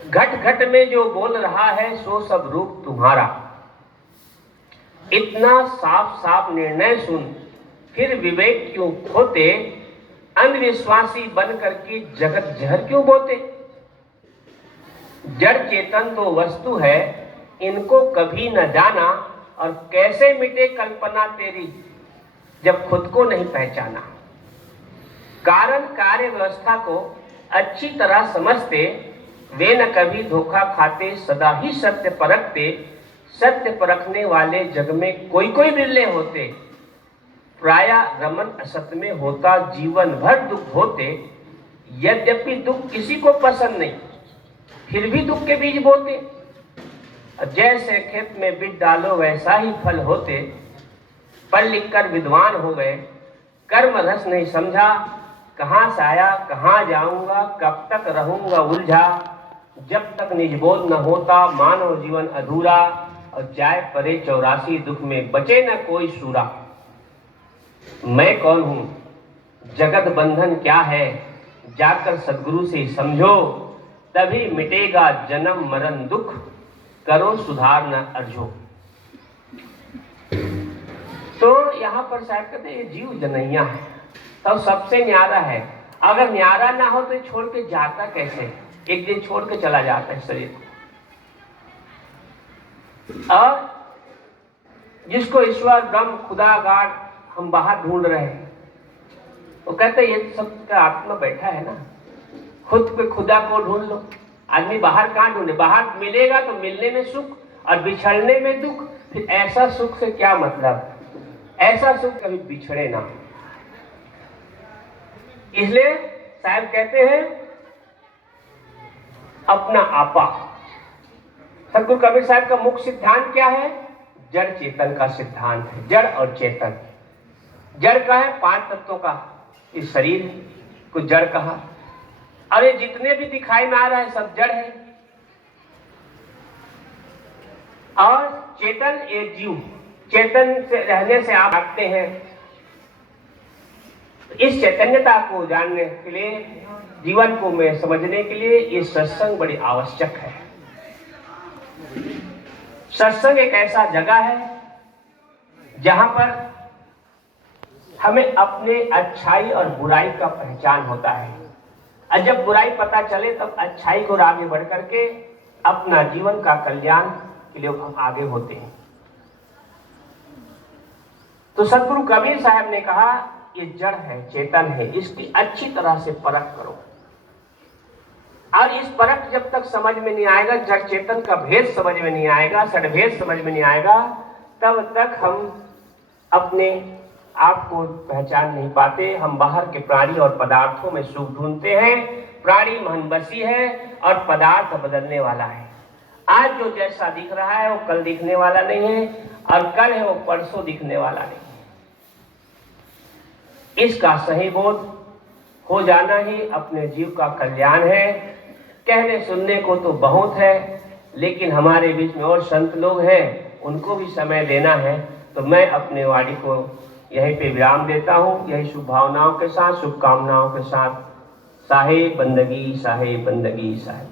घट घट में जो बोल रहा है सो सब रूप तुम्हारा। इतना साफ साफ निर्णय सुन फिर विवेक क्यों खोते, अंधविश्वासी बन करके जगत जहर क्यों बोते। जड़ चेतन तो वस्तु है, इनको कभी न जाना, और कैसे मिटे कल्पना तेरी जब खुद को नहीं पहचाना। कारण कार्य व्यवस्था को अच्छी तरह समझते, वे न कभी धोखा खाते, सदा ही सत्य परखते। सत्य परखने वाले जग में कोई कोई बिरले होते, प्राय रमन असत में होता जीवन भर दुख होते। यद्यपि दुख किसी को पसंद नहीं, फिर भी दुख के बीज बोते। जैसे खेत में बीज डालो वैसा ही फल होते। पढ़ लिख कर विद्वान हो गए, कर्म रस नहीं समझा, कहाँ से आया कहाँ जाऊंगा, कब तक रहूंगा उलझा। जब तक निजबोध न होता मानव जीवन अधूरा, और जाए परे 84 दुख में बचे न कोई सूरा। मैं कौन हूं, जगत बंधन क्या है, जाकर सदगुरु से समझो, तभी मिटेगा जन्म मरण दुख, करो सुधार न अर्जो। तो यहाँ पर साहब कहते ये जीव जनैया है, तो सबसे न्यारा है। अगर न्यारा ना हो तो छोड़ के जाता कैसे, एक दिन छोड़ के चला जाता है शरीर को। और जिसको ईश्वर ब्रह्म खुदा गाड हम बाहर ढूंढ रहे हैं, वो कहते ये सब का आत्मा बैठा है ना, खुद पे खुदा को ढूंढ लो। आदमी बाहर कहाँ ढूंढे, बाहर मिलेगा तो मिलने में सुख और बिछड़ने में दुख। फिर ऐसा सुख से क्या मतलब, ऐसा सुख कभी बिछड़े ना। इसलिए साहब कहते हैं अपना आपा। सतगुरु कबीर साहब का मुख्य सिद्धांत क्या है, जड़ चेतन का सिद्धांत है। जड़ और चेतन, जड़ का है 5 तत्वों का इस शरीर को जड़ कहा। अरे जितने भी दिखाई में आ रहा है सब जड़ है। और चेतन एक जीव, चेतन से रहने से आप आते हैं। इस चैतन्यता को जानने के लिए, जीवन को में समझने के लिए ये सत्संग बड़ी आवश्यक है। सत्संग एक ऐसा जगह है जहां पर हमें अपने अच्छाई और बुराई का पहचान होता है। और जब बुराई पता चले तब अच्छाई को आगे बढ़ करके अपना जीवन का कल्याण के लिए हम आगे होते हैं। तो सतगुरु कबीर साहब ने कहा ये जड़ है, चेतन है, इसकी अच्छी तरह से परख करो। और इस परख जब तक समझ में नहीं आएगा, जड़ चेतन का भेद समझ में नहीं आएगा, षड्भेद समझ में नहीं आएगा, तब तक हम अपने आप को पहचान नहीं पाते। हम बाहर के प्राणी और पदार्थों में सुख ढूंढते हैं। प्राणी मनबसी है और पदार्थ बदलने वाला है। आज जो जैसा दिख रहा है वो कल दिखने वाला नहीं है, और कल है वो परसों दिखने वाला नहीं है। इसका सही बोध हो जाना ही अपने जीव का कल्याण है। कहने सुनने को तो बहुत है, लेकिन हमारे बीच में और संत लोग हैं, उनको भी समय देना है। तो मैं अपने वाणी को यहीं पे विराम देता हूँ, यही शुभ भावनाओं के साथ, शुभकामनाओं के साथ। साहे बंदगी, साहे बंदगी, साहे।